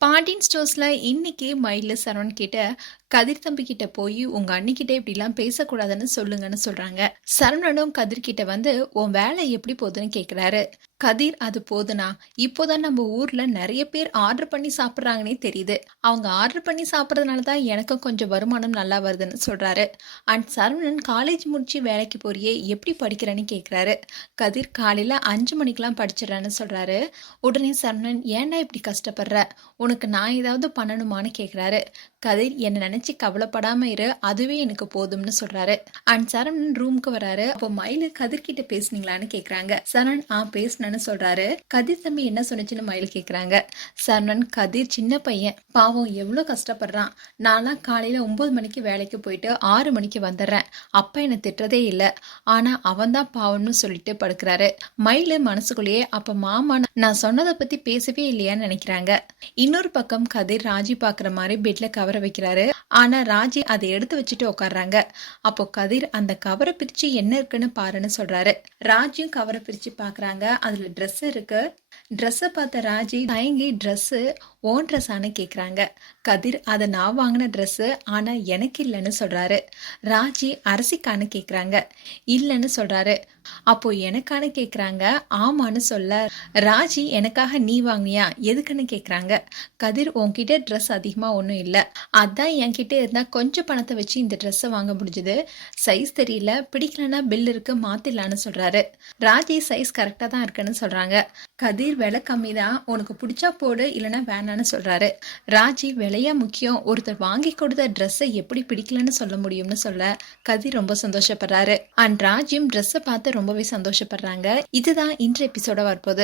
பாண்டியன் ஸ்டோர்ஸில் இன்றைக்கி மயிலில் சரவண் கிட்ட கதிர் தம்பி கிட்ட போய் உங்க அண்ணிக்கிட்ட இப்படிலாம் பேசக்கூடாதுன்னு சொல்லுங்கன்னு சொல்றாங்க. சரவணனும் கதிர் கிட்ட வந்து உன் வேலை எப்படி போகுதுன்னு கேக்குறாரு. கதிர் அது போதுனா இப்போதான் நம்ம ஊர்ல நிறைய பேர் ஆர்டர் பண்ணி சாப்பிட்றாங்கன்னே தெரியுது. அவங்க ஆர்டர் பண்ணி சாப்பிட்றதுனால தான் எனக்கும் கொஞ்சம் வருமானம் நல்லா வருதுன்னு சொல்றாரு. அண்ட் சரவணன் காலேஜ் முடிச்சு வேலைக்கு போறியே எப்படி படிக்கிறேன்னு கேக்குறாரு. கதிர் காலையில அஞ்சு மணிக்கெல்லாம் படிச்சிடறேன்னு சொல்றாரு. உடனே சரவணன் ஏன்டா இப்படி கஷ்டப்படுற? உனக்கு நான் ஏதாவது பண்ணணுமான்னு கேக்குறாரு. கதிர் என்னை நினைச்சு கவலைப்படாம இரு அதுவே எனக்கு போதும்னு சொல்றாரு. அண்ட் சரவணன் ரூமுக்கு வராரு. அப்போ மயில் கதிர் கிட்ட பேசுனீங்களான்னு கேக்குறாங்க. சரவணன் ஆ பேசுனேன்னு சொல்றாரு. கதிர் தம்பி என்ன சொன்னுச்சுன்னு மயில் கேக்குறாங்க. சரவணன் கதிர் சின்ன பையன். பாவம் எவ்வளோ கஷ்டப்படுறான். நான்லாம் காலையில ஒன்பது மணிக்கு வேலைக்கு போயிட்டு ஆறு மணிக்கு வந்துடுறேன். அப்பா என்னை திட்டுறதே இல்லை. ஆனா அவன் தான் பாவம்னு சொல்லிட்டு படுக்கிறாரு. மயில் மனசுக்குள்ளேயே அப்ப மாமா நான் சொன்னதை பத்தி பேசவே இல்லையான்னு நினைக்கிறாங்க. இன்னொரு பக்கம் கதிர் ராஜி பாக்குற மாதிரி பெட்ல கவர் வைக்கிறாரு. ஆனா ராஜி அதை எடுத்து வச்சுட்டு உட்காடுறாங்க அப்போ கதிர் அந்த கவரை பிரிச்சு என்ன இருக்குன்னு பாருன்னு சொல்றாரு. ராஜியும் கவரை பிரிச்சு பாக்குறாங்க அதுல ட்ரெஸ் இருக்கு. ட்ரெஸ்ஸை பார்த்த ராஜி தயங்கி ட்ரெஸ்ஸு ஓன் ட்ரெஸ்ஸானு கேட்குறாங்க கதிர் அதை நான் வாங்கின ட்ரெஸ்ஸு ஆனால் எனக்கு இல்லைன்னு சொல்கிறாரு ராஜி அரசிக்கான்னு கேட்குறாங்க இல்லைன்னு சொல்கிறாரு அப்போ எனக்கானு கேட்குறாங்க ஆமான்னு சொல்ல. ராஜி எனக்காக நீ வாங்கினியா எதுக்குன்னு கேட்குறாங்க கதிர் உன்கிட்ட ட்ரெஸ் அதிகமாக ஒன்றும் இல்லை. அதான் என்கிட்ட இருந்தால் கொஞ்சம் பணத்தை வச்சு இந்த ட்ரெஸ்ஸை வாங்க முடிஞ்சுது. சைஸ் தெரியல. பிடிக்கலன்னா பில் இருக்கு மாற்றிடலான்னு சொல்கிறாரு ராஜி சைஸ் கரெக்டாக தான் இருக்குன்னு சொல்கிறாங்க கதிர் விலை கம்மி தான் உனக்கு பிடிச்சா போடு இல்லைன்னா வேணான்னு சொல்கிறாரு ராஜி விலையா முக்கியம்? ஒருத்தர் வாங்கி கொடுத்த ட்ரெஸ்ஸை எப்படி பிடிக்கலன்னு சொல்ல முடியும்னு சொல்ல கதிர் ரொம்ப சந்தோஷப்படுறாரு. அண்ட் ராஜியும் ட்ரெஸ்ஸை பார்த்து ரொம்பவே சந்தோஷப்படுறாங்க. இதுதான் இன்று எபிசோட வரப்போகுது.